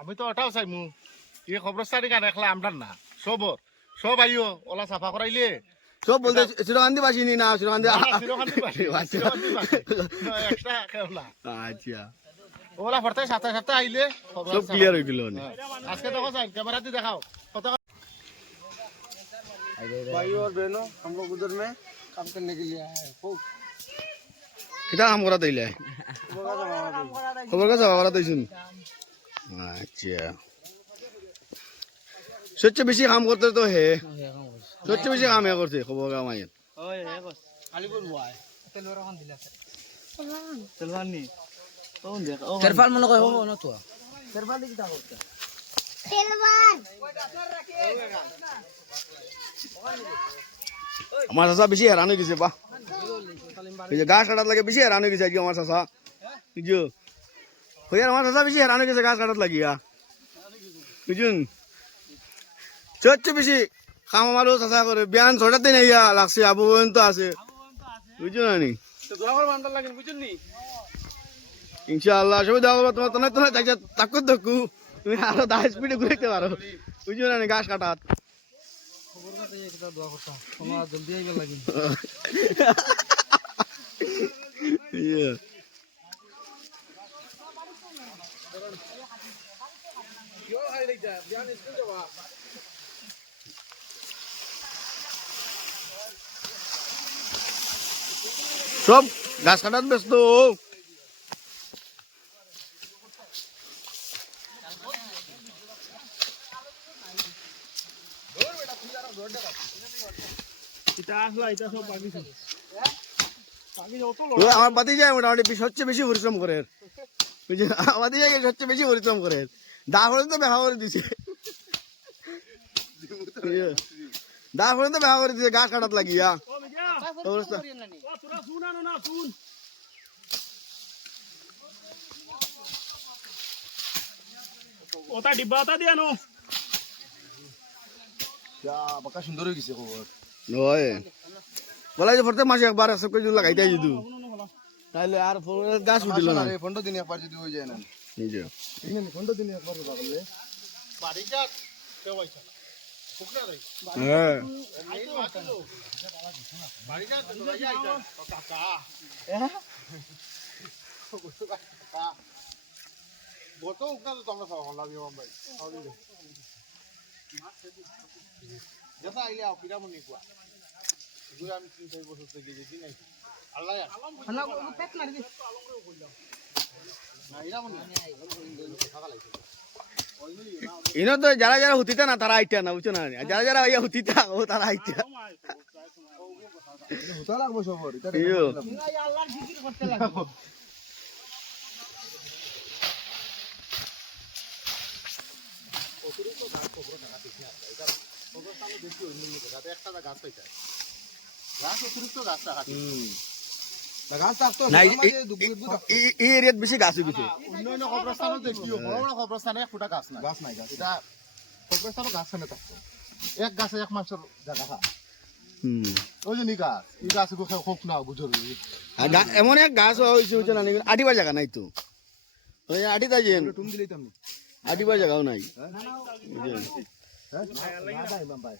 আমি তো ওটাও চাইমু এই খবরস্থানি গান একলা আমরার না সবর সব আইও ওলা সাফা করাইলে সব বলতে চিরকান্দি বাসিনি না চিরকান্দি এক্সট্রা খেলা আচ্ছা ওলা ফরতে সপ্তাহে সপ্তাহে আইলে সব ক্লিয়ার হয়ে গেল আজকে দেখো চাই ক্যামেরা দিয়ে দেখাও কত भाई और बहनों हम लोग उधर में काम करने के लिए आए हैं खूब কিটা কাম করা দিলে খবর কাছে করা দিছুন আচ্ছা সবচেয়ে বেশি কাম করতে তো হে সবচেয়ে বেশি কাম হে করছে খবর কাম আইন अलीपुर हुआ है তেরফাল মনে কয় হবো না তো তেরফাল দিকে তা করতে আমার চাচা বেশি হেরান হয়ে গেছে বা এই যে গাছ কাটাত লাগে বেশি হেরান হয়ে গেছে আজকে আমার চাচা বুঝছো হইয়ার আমার চাচা বেশি হেরান হয়ে গেছে গাছ কাটাত লাগিয়া বুঝুন সবচেয়ে বেশি কাম আমারও চাচা করে বিয়ান ছটাতে নাইয়া লাগছে আবু পর্যন্ত আছে বুঝছো না নি ইনশাআল্লাহ সবাই দেওয়া করবো তোমার তোমার তোমার তাকু দেখু তুমি আরো 10 স্পিডে ঘুরতে পারো বুঝছো না নি গাছ কাটাত খবর কাছে একটা দোয়া করতাম তোমার জলদি আইবে লাগি Yeah. সব গাছ কাটার ব্যস্ত আমার বাতি যায় মোটামুটি সবচেয়ে বেশি পরিশ্রম করে আমাদের জায়গায় সবচেয়ে বেশি পরিশ্রম করে দা পর্যন্ত ব্যবহার করে দিছে দা পর্যন্ত ব্যবহার করে দিছে গাছ কাটাত লাগিয়া অবস্থা ওটা ডিব্বাটা দিয়া নো बका सुंदर हो गई खबर নয় বলা যে প্রত্যেক মাসে একবার সব কিছু লাগাইতে যদি তাহলে আর গাছ উঠিল না 15 दिन एक बार যদি হয়ে যায় না নিজে ইনি 15 दिन एक बार বাবলে বাড়িটা কেউ আইছা ফুকনা রই হ্যাঁ বাড়িটা তো আইছা কাকা গত উকনা তো তোমরা সব লাগবে ভাই যেটা আইলে আপিরা মনে কোয়া এগুলো আমি 3-4 বছর থেকে দেখি নাই আল্লাহ খানা পেট মারি দি না এরা মনে থাকা লাগছে ইনো তো যারা যারা হুতিতা না তারা আইতা না বুঝছো না যারা যারা ইয়া হুতিতা ও তারা আইতা হতা লাগবে সবার এটা ইয়ো আল্লাহর জিকির করতে লাগবে একটা গাছ পাইছে গাছ অতিরিক্ত গাছটা কাটি গাছ থাকতো না এই এরিয়াত বেশি গাছ হয়ে গেছে অন্যান্য কবরস্থানও দেখিও বড় বড় কবরস্থানে এক ফুটা গাছ নাই গাছ নাই গাছ এটা কবরস্থানও গাছ না থাকতো এক গাছে এক মাসের জায়গা খা ওই যে নি গাছ এই গাছ হোক না বুঝর এমন এক গাছ হয়েছে বুঝছো না আটিবার জায়গা নাই তো ওই আটিতা যে টুম দিলেই তো আমি আটিবার জায়গাও নাই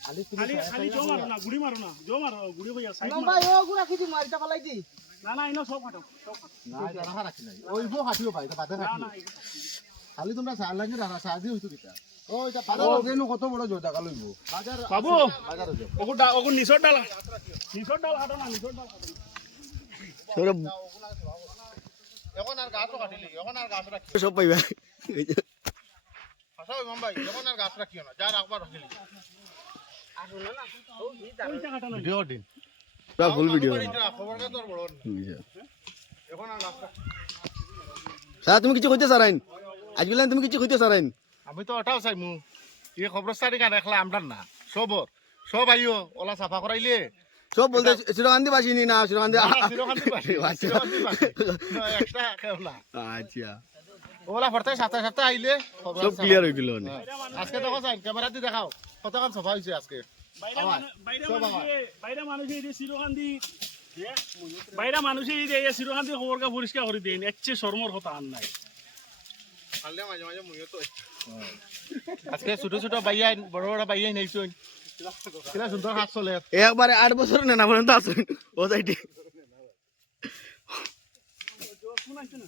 খালি জো মারো না গুড়ি মারো না জো মারো গুড়ি হইয়া সাইড না ভাই ও গুড়া কি দি মারিটা ফলাই দি না না ইনো সব কাটো না রাখা রাখি নাই ওই বো হাঁটিও পাই বাদে হাঁটি খালি তোমরা সার লাগে রাখা সাজি হইতো কিটা ও এটা পারো কেন কত বড় জোর টাকা লইব বাজার বাবু বাজারে যাও ওগু নিচর ডাল হাঁটো না নিচর ডাল হাঁটো সৌরভ এখন আর গাছ কাটিলি এখন আর গাছ রাখি সব পাইবা হাসাও মামবাই এখন আর গাছ রাখিও না যা রাখবার রাখিলি ভিডিও দিন পুরা ফুল ভিডিও খবর কা তোর বড় এখন আর গাছ সারা তুমি কিছু কইতে সারাইন আজ বলেন তুমি কিছু কইতে সারাইন আমি তো ওটাও চাইমু এই খবরস্থানি গান একলা আমরার না সবর সব আইও ওলা সাফা করাইলে সব বলতে চিরকান্দি বাসিনি না চিরকান্দি এক্সট্রা খেলা আচ্ছা ওলা ফরতে সপ্তাহে সপ্তাহে আইলে সব ক্লিয়ার হয়ে গেল আজকে দেখো চাই ক্যামেরা দিয়ে দেখাও কতক্ষণ সফা হয়েছে আজকে বাইরে মানুষে এই চিরকান্দি বাইরে মানুষে এই চিরকান্দি খবরটা পরিষ্কার করে দেন এর চেয়ে শর্মর কথা আর নাই আজকে ছোট ছোট বাইয়াই বড় বড় বাইয়াই নেইছুন কিলা সুন্দর হাত চলে একবারে 8 বছর না পর্যন্ত আছেন ও সাইডে শুনাইছে না